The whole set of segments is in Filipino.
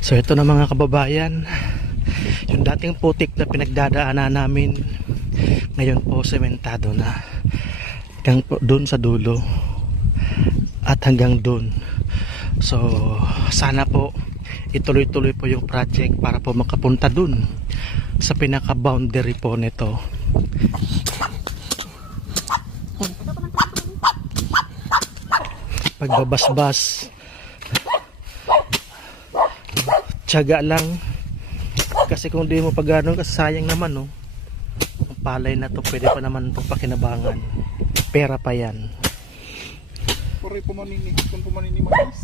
So ito na mga kababayan, yung dating putik na pinagdadaanan namin, ngayon po sementado na hanggang doon sa dulo at hanggang doon. So sana po ituloy-tuloy po yung project para po makapunta doon sa pinaka boundary po nito. Pagbabasbas, tiyaga lang kasi kung di mo pag ganun, kasi sayang naman, no? Ang palay na to pwede pa naman itong pakinabangan, pera pa yan. Puri pumanini, kung pumanini mais.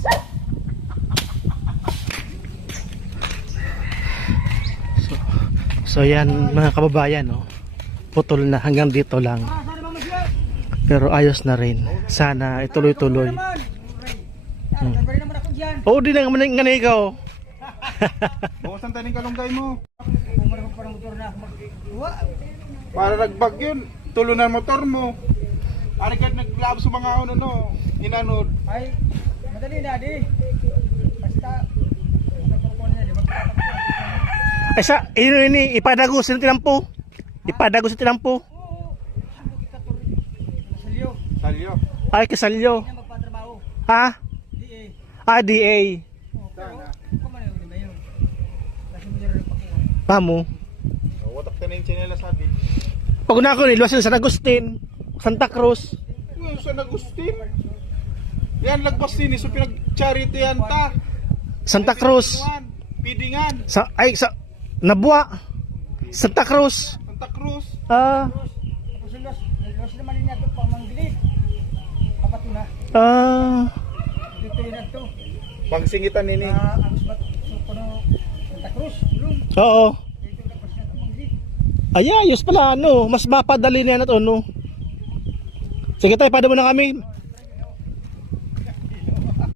So yan mga kababayan, no? Putol na hanggang dito lang, pero ayos na rin, sana ituloy-tuloy. Oo, di na nga na ikaw. Bawasan tayo ng kalunggay mo. Para nagbag yun, tulo na motor mo. Ari ka naglab sa mga ano no, inanod. Ay, madali na di. Basta Ay sa, ini ipadago sa tinampo. Ipadago sa tinampo. salyo. Salyo. Ay, kasalyo. Hindi magpatrabaho. Ha? Di eh. Ah, DA. Pero kumain yung lima yun. Kasi mo rin pakuha. Pamo. Watak ka na yung chinela sabi. Pag na ako niluwasan sa San Agustin, Santa Cruz. Yung San Agustin. Yan lagbas din so pinag-charity yan ta. Santa Cruz. Pidingan. Sa Nabua. Santa Cruz. Santa Cruz. Ah, Tapos los naman niya ito pang manggilid. Kapato na. Dito yun ito. Pangsingitan nini. Ang sumat sukuno Santa Cruz. Lum. oo. Dito lapas na ito manggilid. Ay, ayos pala, ano. Mas mapadali na yan at ano. Sige tayo, pada mo na kami.